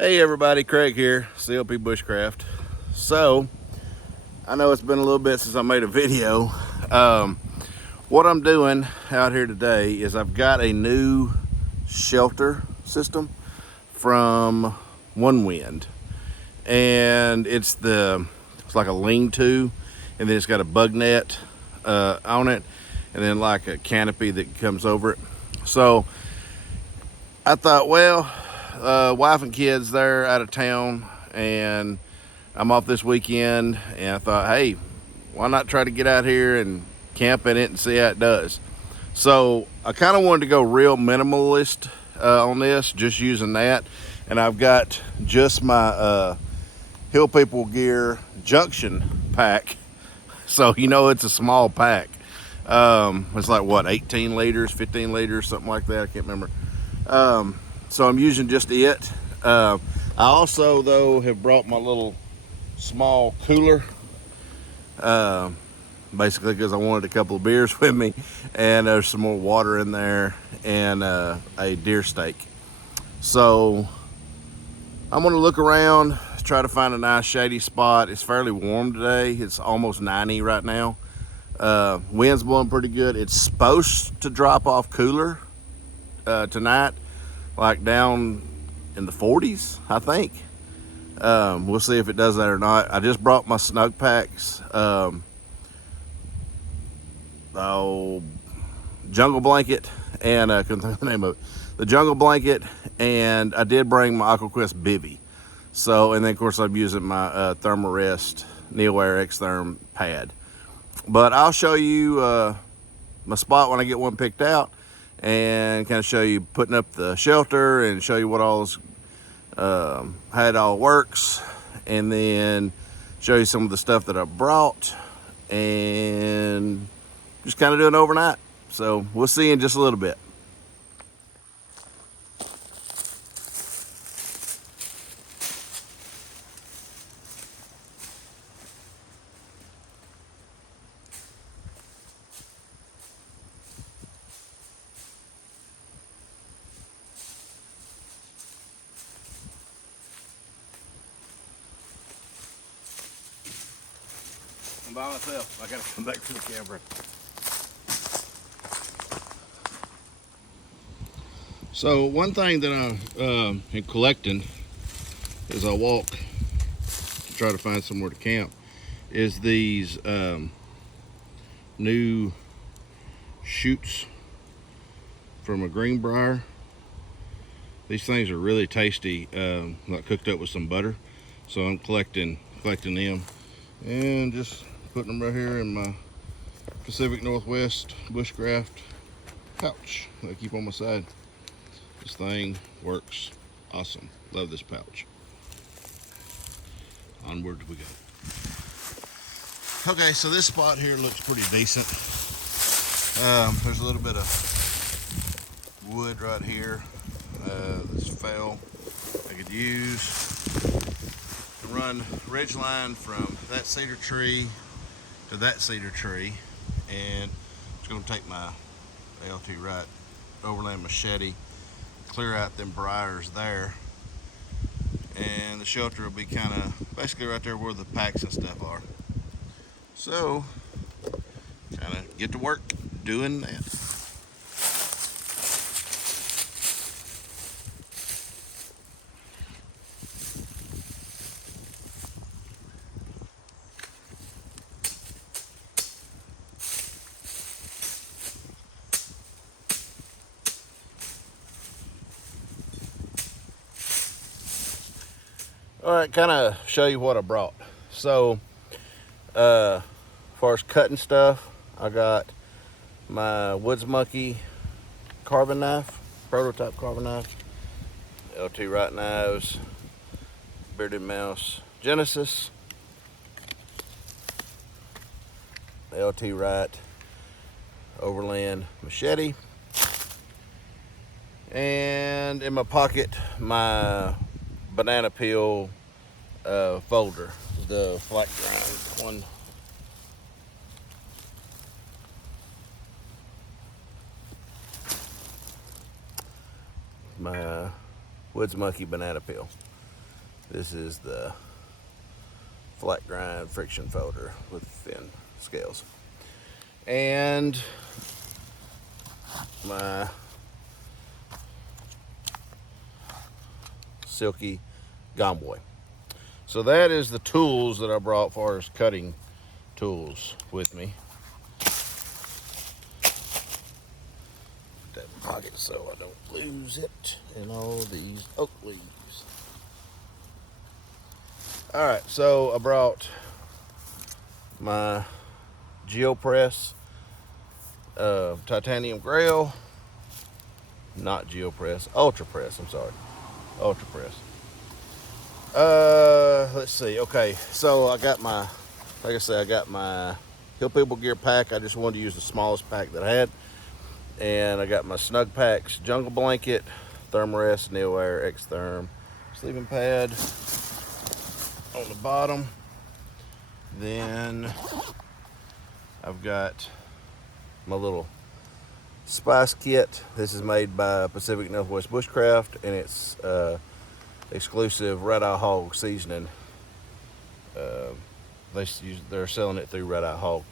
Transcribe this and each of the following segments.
Hey everybody, Craig here, CLP Bushcraft. So, I know it's been a little bit since I made a video. What I'm doing out here today is I've got a new shelter system from One Wind. And it's like a lean-to, and then it's got a bug net on it, and then like a canopy that comes over it. So, I thought, well, wife and kids, they're out of town and I'm off this weekend, and I thought, hey, why not try to get out here and camp in it and see how it does. So I kind of wanted to go real minimalist on this, just using that. And I've got just my Hill People Gear Junction pack. So it's a small pack. It's like what, 18 liters, 15 liters, something like that. I can't remember. So I'm using just it. I also, though, have brought my little small cooler, basically because I wanted a couple of beers with me, and there's some more water in there, and a deer steak. So I'm gonna look around, try to find a nice shady spot. It's fairly warm today. It's almost 90 right now. Wind's blowing pretty good. It's supposed to drop off cooler tonight, like down in the 40s, I think. We'll see if it does that or not. I just brought my snug packs. Jungle blanket, and I couldn't think of the name of it. The jungle blanket, and I did bring my AquaQuest bivy. So, and then of course I'm using my Thermarest Neoair X-Therm pad. But I'll show you my spot when I get one picked out, and kind of show you putting up the shelter and show you what all's how it all works, and then show you some of the stuff that I brought, and just kind of do it overnight. So we'll see in just a little bit. I'm by myself. I gotta come back to the camera. So one thing that I am collecting as I walk to try to find somewhere to camp is these new shoots from a Greenbrier. These things are really tasty, like cooked up with some butter. So I'm collecting them and just putting them right here in my Pacific Northwest Bushcraft pouch that I keep on my side. This thing works awesome. Love this pouch. Onward we go. Okay, so this spot here looks pretty decent. There's a little bit of wood right here. This fell I could use to run ridge line from that cedar tree to that cedar tree, and it's going to take my LT Wright overland machete, clear out them briars there, and the shelter will be kind of basically right there where the packs and stuff are. So kind of get to work doing that. All right, kind of show you what I brought. So, as far as cutting stuff, I got my Woods Monkey carbon knife, prototype carbon knife, LT Wright knives, Bearded Mouse Genesis, LT Wright overland machete, and in my pocket, my banana peel folder, the flat grind one. My Woods Monkey banana peel. This is the flat grind friction folder with thin scales. And my Silky Gomboy. So that is the tools that I brought for as cutting tools with me. Put that in my pocket so I don't lose it in all these oak leaves. Alright, so I brought my GeoPress titanium grail, not GeoPress, UltraPress, I'm sorry, UltraPress. Let's see, okay, so I got my, like I said, I got my Hill People Gear pack. I just wanted to use the smallest pack that I had. And I got my Snug Packs Jungle Blanket, Thermarest Neoair X-Therm sleeping pad on the bottom. Then I've got my little spice kit. This is made by Pacific Northwest Bushcraft, and it's exclusive Red Eye Hog seasoning. They're selling it through Red Eye Hog.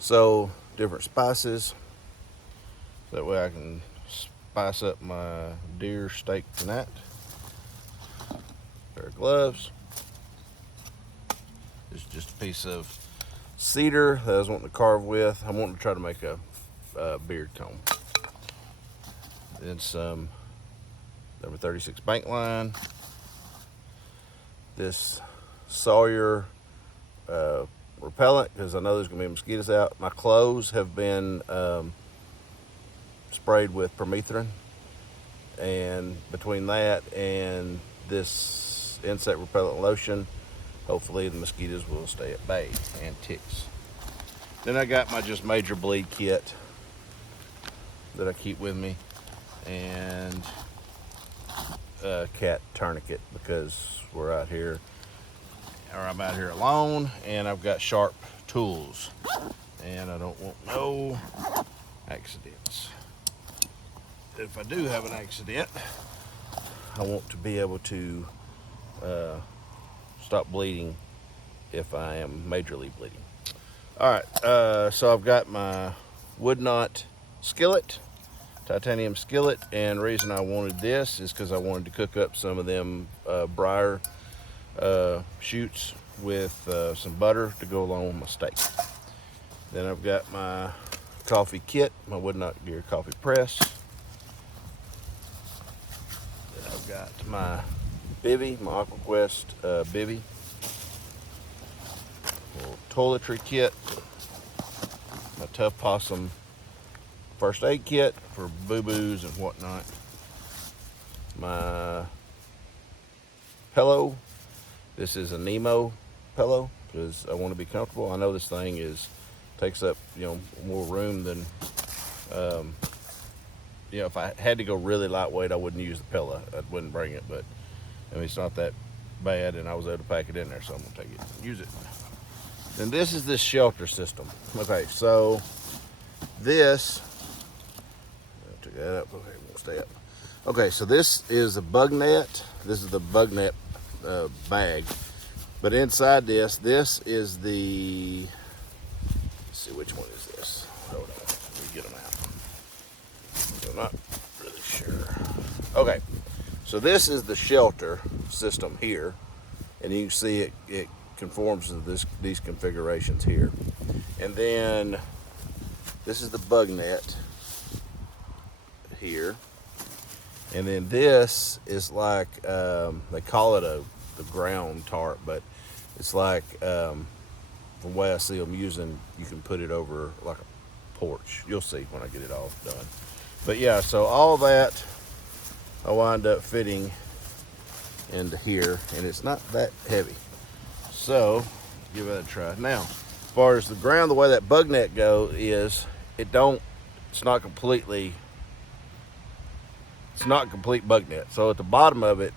So different spices. That way I can spice up my deer steak tonight. Pair of gloves. This is just a piece of cedar that I was wanting to carve with. I'm wanting to try to make a beard comb. Then some number 36 bank line. This Sawyer repellent, because I know there's going to be mosquitoes out. My clothes have been sprayed with permethrin, and between that and this insect repellent lotion, hopefully the mosquitoes will stay at bay, and ticks. Then I got my just major bleed kit that I keep with me, and a cat tourniquet, because we're out here, or I'm out here alone, and I've got sharp tools, and I don't want no accidents. If I do have an accident, I want to be able to stop bleeding if I am majorly bleeding. All right, so I've got my wood knot skillet, titanium skillet, and the reason I wanted this is because I wanted to cook up some of them briar shoots with some butter to go along with my steak. Then I've got my coffee kit, my Wood Knot Gear coffee press. Then I've got my bivy, my AquaQuest bivy. Little toiletry kit, my Tough Possum first aid kit for boo-boos and whatnot. My pillow. This is a Nemo pillow because I want to be comfortable. I know this thing takes up more room than if I had to go really lightweight, I wouldn't use the pillow. I wouldn't bring it, but I mean it's not that bad, and I was able to pack it in there, so I'm gonna take it and use it. Then this is this shelter system. Okay, so this. Took that up. Okay, we'll stay up. Okay, so this is a bug net. This is the bug net bag, but inside this is the. Let's see, which one is this? Hold on, let me get them out. I'm not really sure. Okay, so this is the shelter system here, and you can see it conforms to these configurations here. And then this is the bug net here, and then this is like they call it the ground tarp, but it's like from the way I see them using, you can put it over like a porch. You'll see when I get it all done. But yeah, so all that I wind up fitting into here, and it's not that heavy. So give it a try. Now, as far as the ground, the way that bug net goes is it's not complete bug net. So at the bottom of it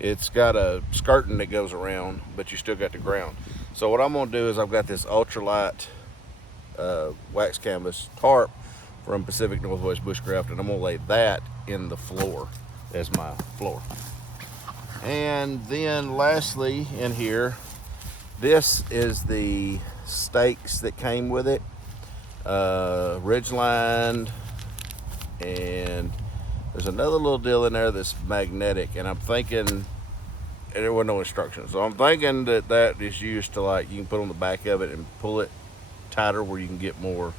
it's got a skirting that goes around, but you still got the ground. So what I'm gonna do is I've got this ultralight wax canvas tarp from Pacific Northwest Bushcraft, and I'm gonna lay that in the floor as my floor. And then lastly in here, this is the stakes that came with it. Ridgeline, and there's another little deal in there that's magnetic, and I'm thinking there was no instructions, so I'm thinking that is used to, like, you can put on the back of it and pull it tighter where you can get more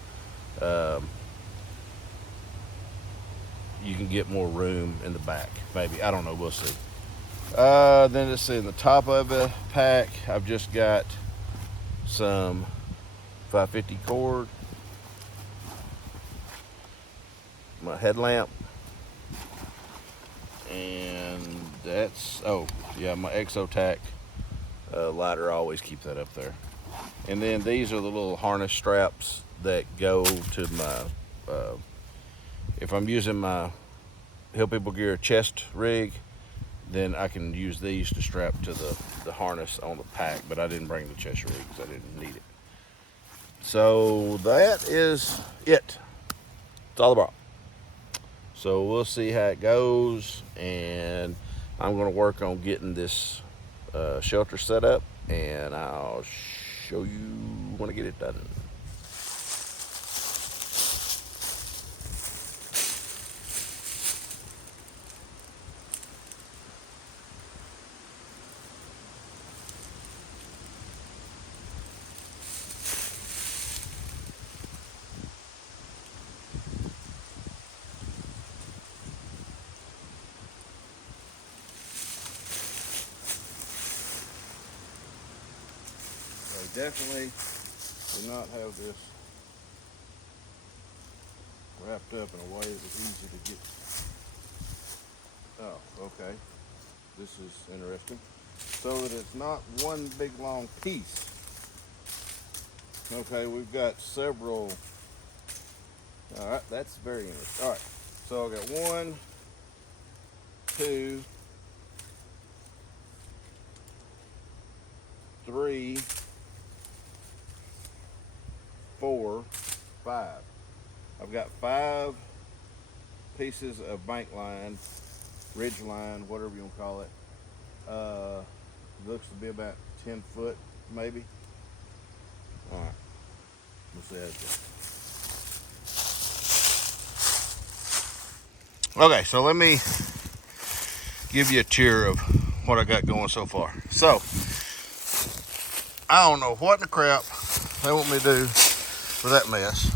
room in the back, maybe. I don't know, we'll see. Then let's see, in the top of the pack I've just got some 550 cord, my headlamp, and that's, oh yeah, my Exotac lighter. I always keep that up there. And then these are the little harness straps that go to my if I'm using my Hill People Gear chest rig, then I can use these to strap to the harness on the pack, but I didn't bring the chest rig because I didn't need it. So that is it. It's all I brought. So we'll see how it goes, and I'm going to work on getting this shelter set up, and I'll show you when I get it done. They definitely do not have this wrapped up in a way that was easy to get. Oh, okay. This is interesting. So that it's not one big long piece. Okay, we've got several. All right, that's very interesting. All right, so I got 1, 2, 3, 4, 5. I've got 5 pieces of bank line, ridge line, whatever you want to call it. Looks to be about 10 foot, maybe. All right, we'll see how it goes. Okay, so let me give you a tour of what I got going so far. So, I don't know what in the crap they want me to do for that mess.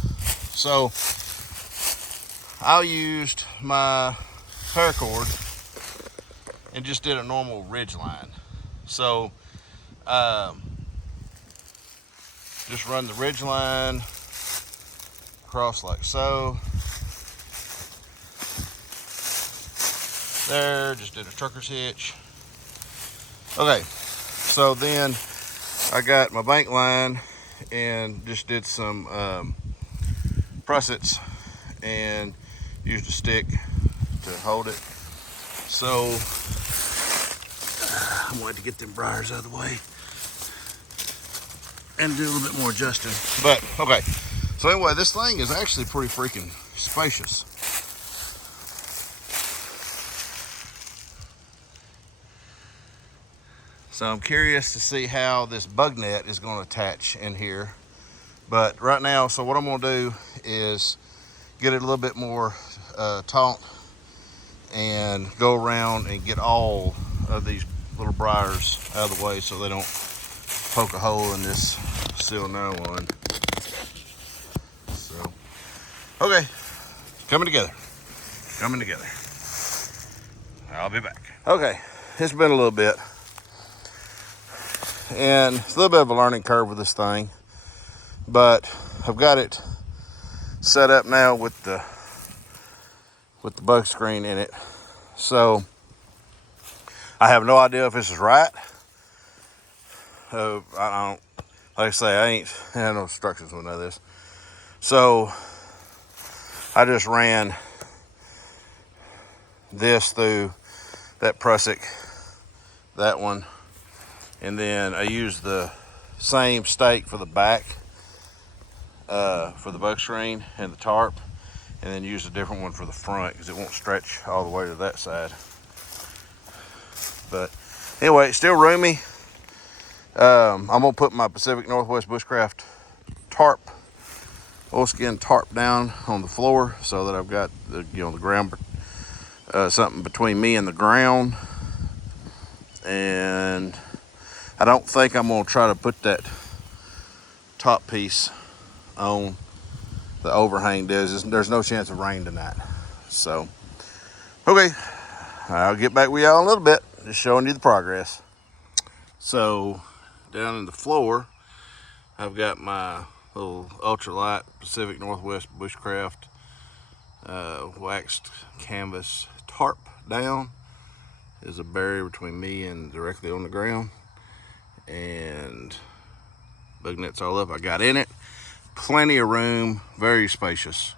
So, I used my paracord and just did a normal ridge line. So, just run the ridge line across like so. There, just did a trucker's hitch. Okay, so then I got my bank line and just did some prussets and used a stick to hold it. So I'm going to get them briars out of the way and do a little bit more adjusting. But okay, so anyway, this thing is actually pretty freaking spacious. So I'm curious to see how this bug net is going to attach in here. But right now, so what I'm going to do is get it a little bit more taut and go around and get all of these little briars out of the way so they don't poke a hole in this seal nylon. So, okay, coming together. I'll be back. Okay, it's been a little bit. And it's a little bit of a learning curve with this thing, but I've got it set up now with the bug screen in it. So I have no idea if this is right. I don't, like I say, I have no instructions on none of this. So I just ran this through that prusik, that one, and then I used the same stake for the back, for the bug screen and the tarp, and then used a different one for the front because it won't stretch all the way to that side. But anyway, it's still roomy. I'm gonna put my Pacific Northwest Bushcraft tarp, oilskin tarp down on the floor so that I've got the ground, something between me and the ground. And I don't think I'm gonna try to put that top piece on the overhang. There's no chance of rain tonight. So, okay, I'll get back with y'all in a little bit, just showing you the progress. So, down in the floor, I've got my little ultralight Pacific Northwest Bushcraft waxed canvas tarp down. There's a barrier between me and directly on the ground, and bug nets all up. I got in it, plenty of room, very spacious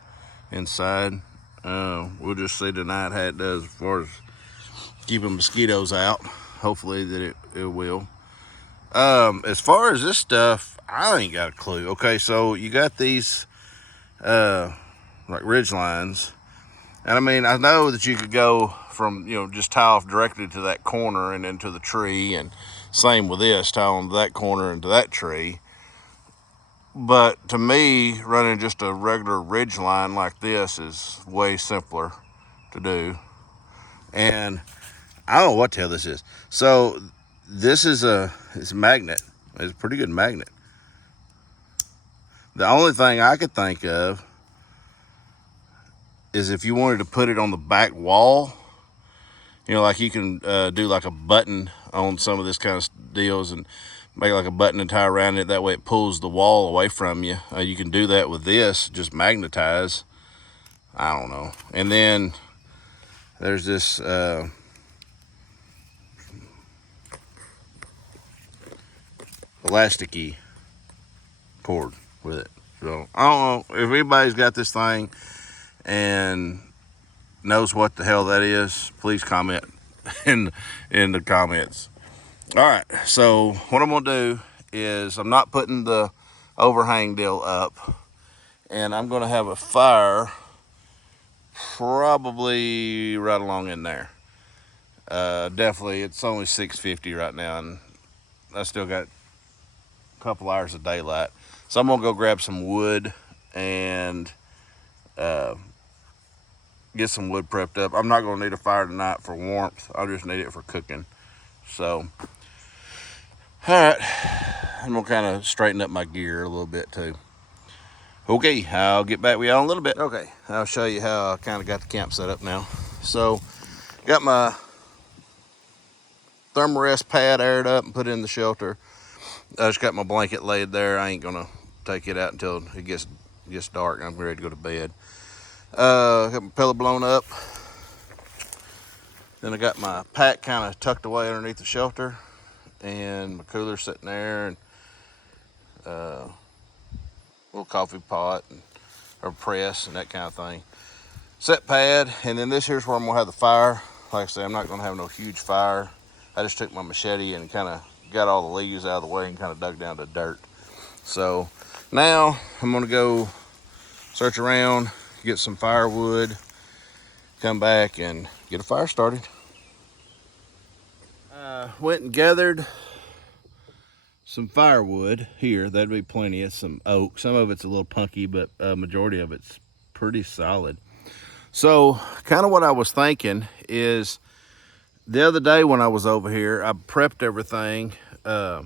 inside. We'll just see tonight how it does as far as keeping mosquitoes out. Hopefully that it will. As far as this stuff, I ain't got a clue. Okay, so you got these like ridge lines, and I mean, I know that you could go from, just tie off directly to that corner and into the tree, and same with this, tie on to that corner and to that tree. But to me, running just a regular ridge line like this is way simpler to do. And I don't know what the hell this is. So this is it's a magnet. It's a pretty good magnet. The only thing I could think of is if you wanted to put it on the back wall, like you can do like a button on some of this kind of deals and make like a button and tie around it. That way it pulls the wall away from you. You can do that with this, just magnetize. I don't know. And then there's this elasticy cord with it. So I don't know if anybody's got this thing and knows what the hell that is, please comment in the comments. All right, so what I'm gonna do is I'm not putting the overhang deal up, and I'm gonna have a fire probably right along in there. Definitely, it's only 6:50 right now, and I still got a couple hours of daylight. So I'm gonna go grab some wood and get some wood prepped up. I'm not gonna need a fire tonight for warmth. I'll just need it for cooking. So, all right, I'm gonna kind of straighten up my gear a little bit too. Okay, I'll get back with y'all in a little bit. Okay, I'll show you how I kind of got the camp set up now. So, got my Thermarest pad aired up and put in the shelter. I just got my blanket laid there. I ain't gonna take it out until it gets dark and I'm ready to go to bed. Got my pellet blown up. Then I got my pack kind of tucked away underneath the shelter, and my cooler sitting there, and a little coffee pot or press and that kind of thing. Set pad, and then this here's where I'm gonna have the fire. Like I say, I'm not gonna have no huge fire. I just took my machete and kind of got all the leaves out of the way and kind of dug down to dirt. So now I'm gonna go search around, get some firewood, come back and get a fire started. Went and gathered some firewood here. That'd be plenty. It's some oak. Some of it's a little punky, but majority of it's pretty solid. So kind of what I was thinking is the other day when I was over here, I prepped everything, I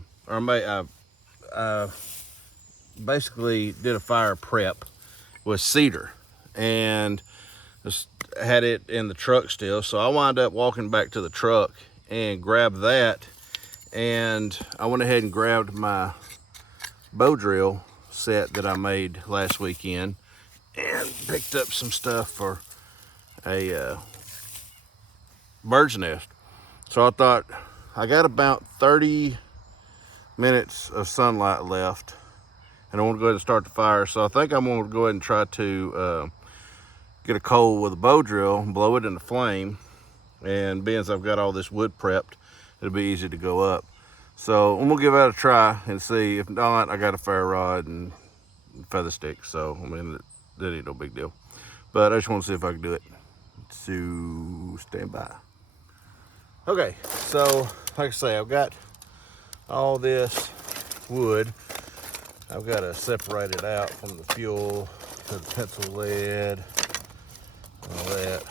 basically did a fire prep with cedar and just had it in the truck still. So I wound up walking back to the truck and grabbed that, and I went ahead and grabbed my bow drill set that I made last weekend and picked up some stuff for a bird's nest. So I thought, I got about 30 minutes of sunlight left and I want to go ahead and start the fire. So I think I'm going to go ahead and try to get a coal with a bow drill and blow it in the flame. And being as I've got all this wood prepped, it'll be easy to go up. So I'm gonna give that a try and see. If not, I got a ferro rod and feather stick. So I mean, that ain't no big deal. But I just want to see if I can do it. So stand by. Okay, so like I say, I've got all this wood. I've got to separate it out from the fuel to the pencil lead, all that.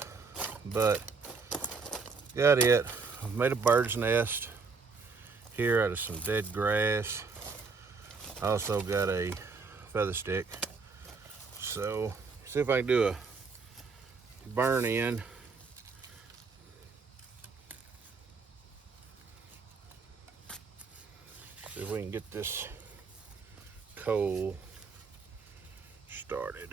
But got it. I've made a bird's nest here out of some dead grass. I also got a feather stick. So see if I can do a burn in. See if we can get this coal started.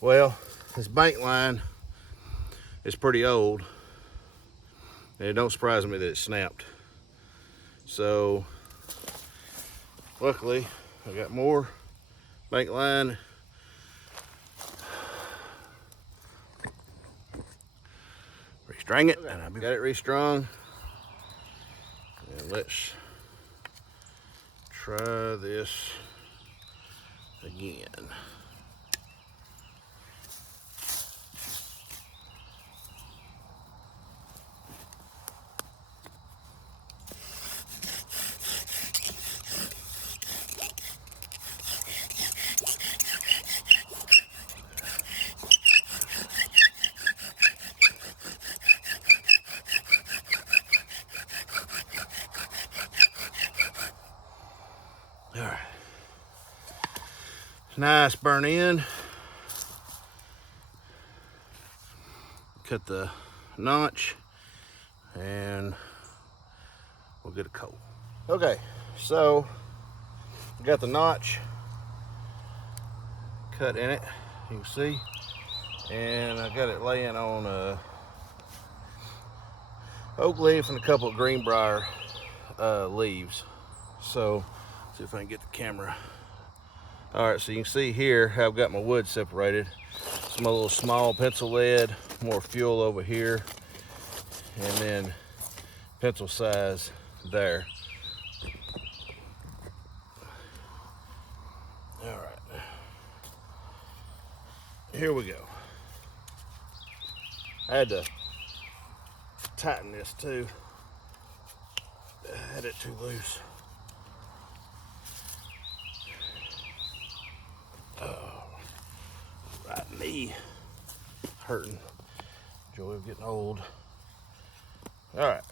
Well, this bank line is pretty old, and it don't surprise me that it snapped. So luckily I got more bank line. Restring it, and I've got it restrung. And let's try this again. All right, nice burn in. Cut the notch and we'll get a coal. Okay, so I got the notch cut in it, you can see, and I got it laying on a oak leaf and a couple of greenbrier leaves. So see if I can get the camera. All right, so you can see here how I've got my wood separated. Some little small pencil lead, more fuel over here, and then pencil size there. All right, here we go. I had to tighten this too. I had it too loose. Oh, right knee hurting. Joy of getting old. All right.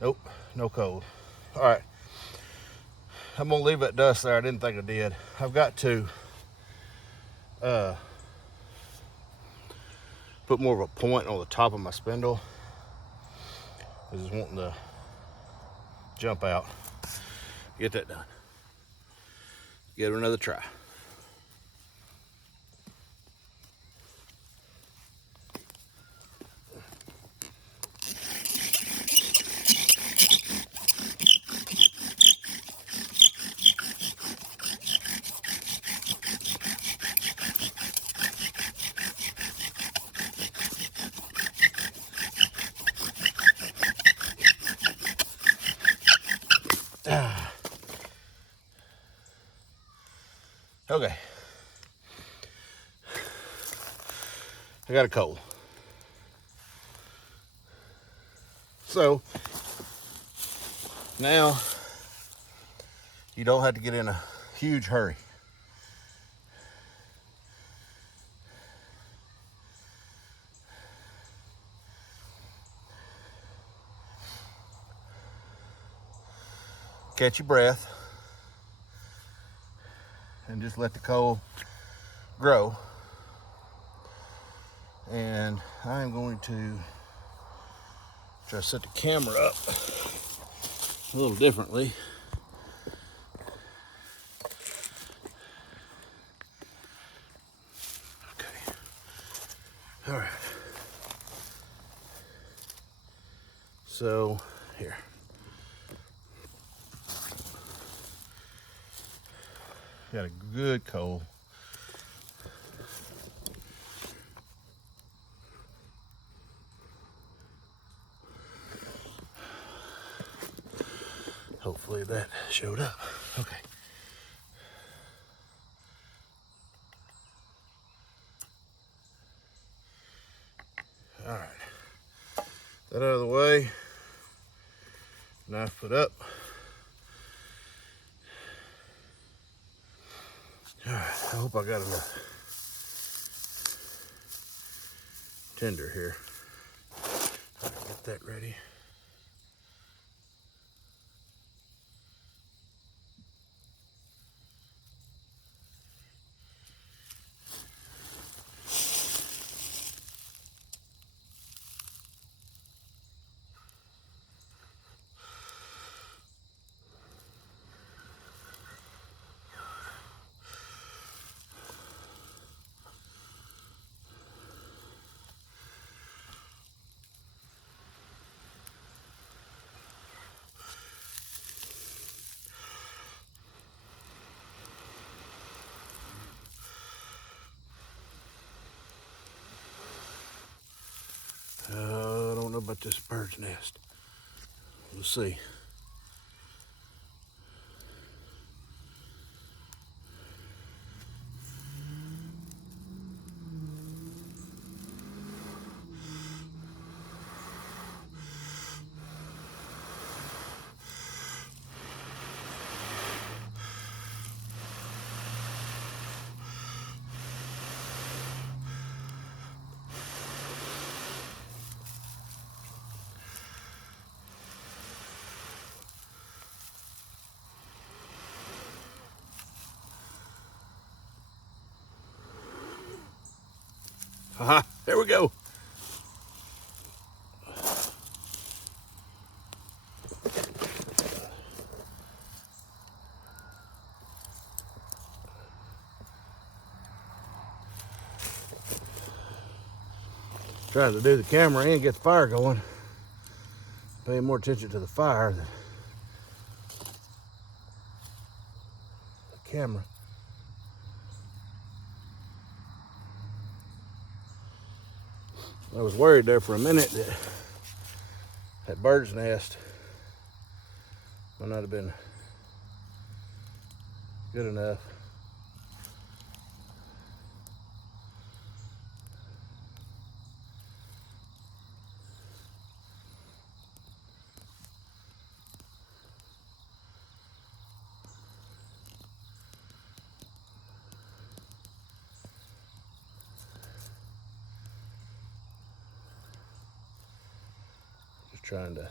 Nope, no cold. All right, I'm gonna leave that dust there. I didn't think I did. I've got to put more of a point on the top of my spindle. I just wanting to jump out. Get that done. Give it another try. Okay. I got a coal. So now you don't have to get in a huge hurry. catch your breath and just let the coal grow. And I'm going to try to set the camera up a little differently. Okay. All right. So here. Got a good coal. Hopefully that showed up. Okay. All right. That out of the way. Knife put up. All right. I hope I got enough tinder here. Get that ready. I don't know about this bird's nest. We'll see. Aha, there we go. Trying to do the camera and get the fire going. Paying more attention to the fire than the camera. I was worried there for a minute that that bird's nest might not have been good enough. Just trying to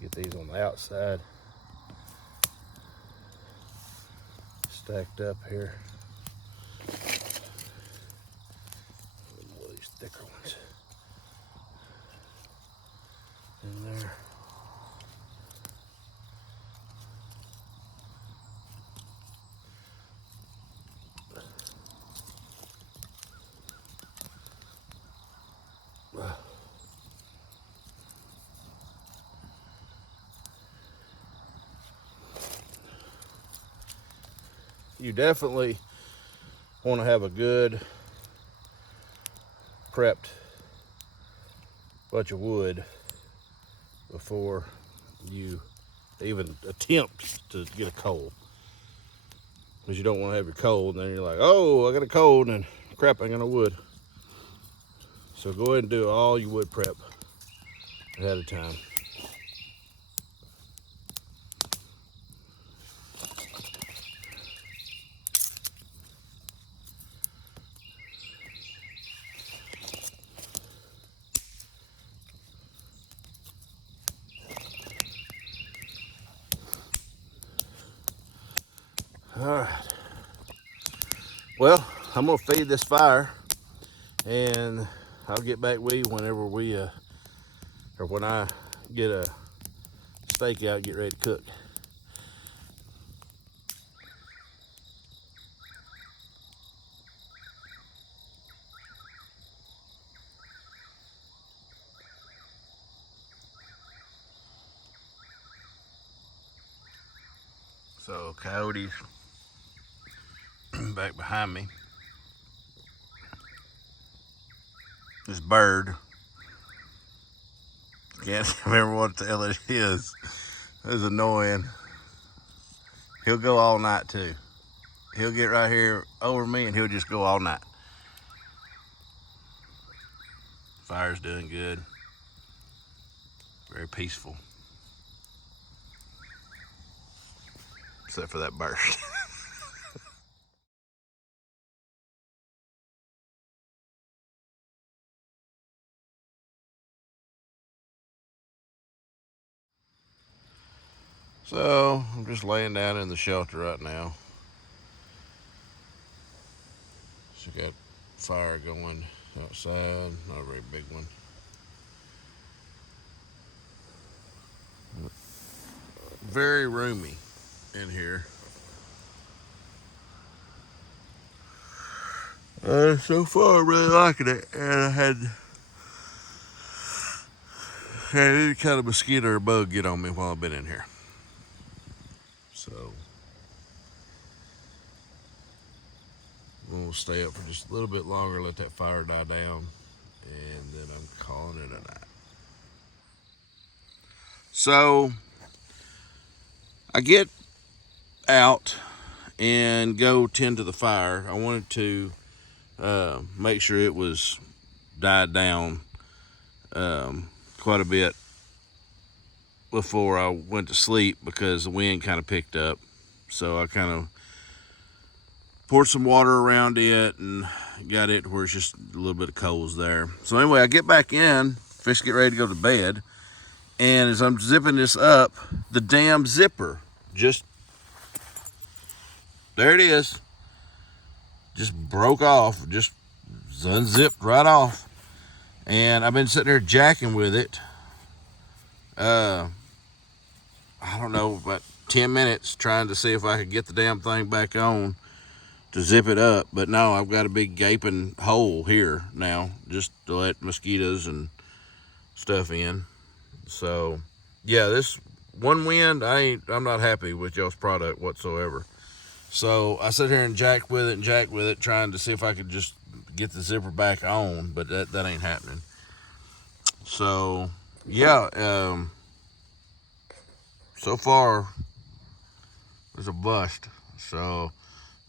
get these on the outside stacked up here. More of these thicker ones in there. You definitely want to have a good prepped bunch of wood before you even attempt to get a coal, because you don't want to have your coal and then you're like, oh, I got a coal and crap, I ain't got no wood. So go ahead and do all your wood prep ahead of time. All right. Well, I'm gonna feed this fire, and I'll get back with you whenever we, or when I get a steak out, get ready to cook. So Coyote's back behind me. This bird, can't remember what the hell it is. It's annoying. He'll go all night too. He'll get right here over me and he'll just go all night. Fire's doing good. Very peaceful. Except for that burst. So I'm just laying down in the shelter right now. So got fire going outside, not a very big one. Very roomy in here. So far I'm really liking it, and I had any kind of mosquito or bug get on me while I've been in here. So we'll stay up for just a little bit longer, let that fire die down, and then I'm calling it a night. So I get out and go tend to the fire. I wanted to make sure it was died down quite a bit before I went to sleep because the wind kind of picked up. So I kind of poured some water around it and got it to where it's just a little bit of coals there. So anyway, I get back in, fish get ready to go to bed, and as I'm zipping this up, the damn zipper just, there it is, just broke off, just unzipped right off. And I've been sitting there jacking with it, I don't know, about 10 minutes trying to see if I could get the damn thing back on to zip it up. But no, I've got a big gaping hole here now just to let mosquitoes and stuff in. So yeah, this one wind, I'm not happy with y'all's product whatsoever. So I sit here and jack with it, trying to see if I could just get the zipper back on, but that ain't happening. So yeah, so far it's a bust. So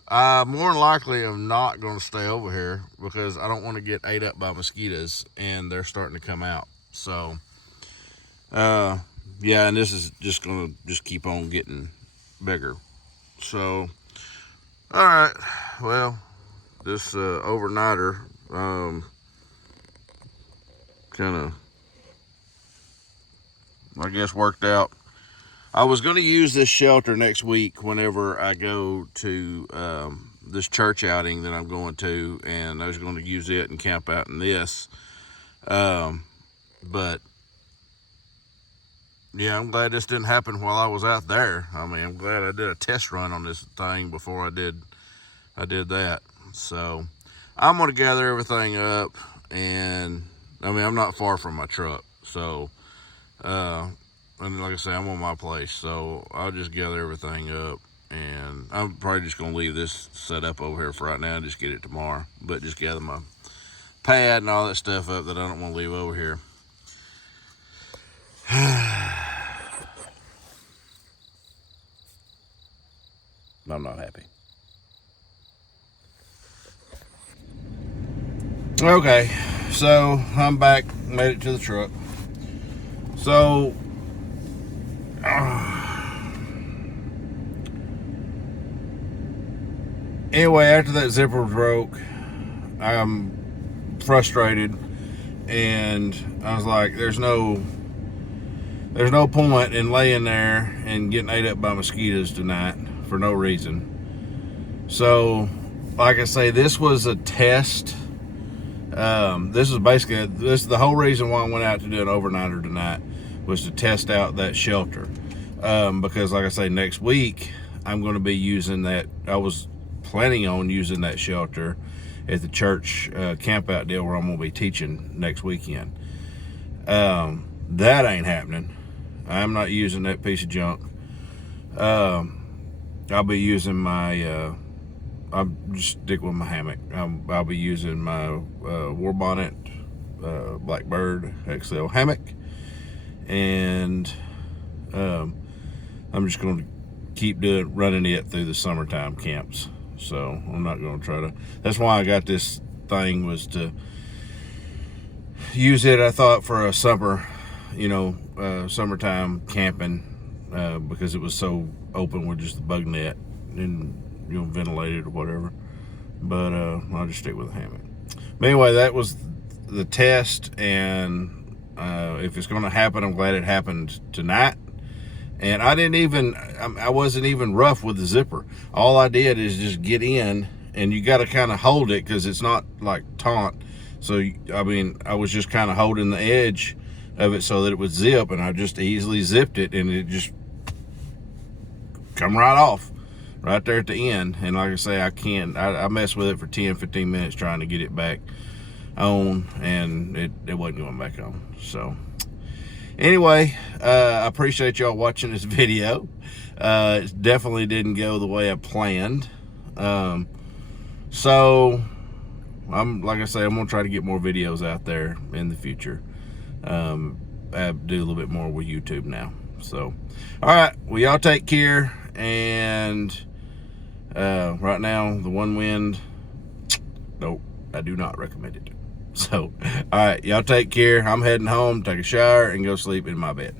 I more than likely am not going to stay over here because I don't want to get ate up by mosquitoes, and they're starting to come out. So yeah, and this is just going to just keep on getting bigger. So all right, well, this overnighter kind of, I guess, worked out. I was going to use this shelter next week whenever I go to this church outing that I'm going to, and I was going to use it and camp out in this. But yeah, I'm glad this didn't happen while I was out there. I mean, I'm glad I did a test run on this thing before I did that. So I'm going to gather everything up, and I mean, I'm not far from my truck. So, and like I say, I'm on my place, so I'll just gather everything up, and I'm probably just going to leave this set up over here for right now and just get it tomorrow. But just gather my pad and all that stuff up that I don't want to leave over here. I'm not happy. Okay, so I'm back, made it to the truck. So anyway, after that zipper broke, I'm frustrated, and I was like, there's no point in laying there and getting ate up by mosquitoes tonight for no reason. So, like I say, this was a test. This is basically the whole reason why I went out to do an overnighter tonight was to test out that shelter. Because, like I say, next week I'm going to be using that. I was planning on using that shelter at the church camp out deal where I'm going to be teaching next weekend. That ain't happening. I'm not using that piece of junk. I'll be using my I'll just stick with my hammock. I'll be using my War Bonnet Blackbird XL hammock, and I'm just going to keep running it through the summertime camps. So I'm not going to try to. That's why I got this thing, was to use it, I thought, for a summer, summertime camping, because it was so open with just the bug net and ventilated or whatever. But I'll just stick with the hammock. But anyway, that was the test, and if it's going to happen, I'm glad it happened tonight. And I wasn't even rough with the zipper. All I did is just get in, and you got to kind of hold it because it's not like taut. So, I was just kind of holding the edge of it so that it would zip, and I just easily zipped it, and it just come right off right there at the end. And like I say, I messed with it for 10-15 minutes trying to get it back on, and it wasn't going back on. So anyway, I appreciate y'all watching this video. It definitely didn't go the way I planned. So like I say, I'm gonna try to get more videos out there in the future. I do a little bit more with YouTube now. So, all right, well, y'all take care. And right now, the one wind, nope, I do not recommend it. So, all right, y'all take care. I'm heading home, take a shower, and go sleep in my bed.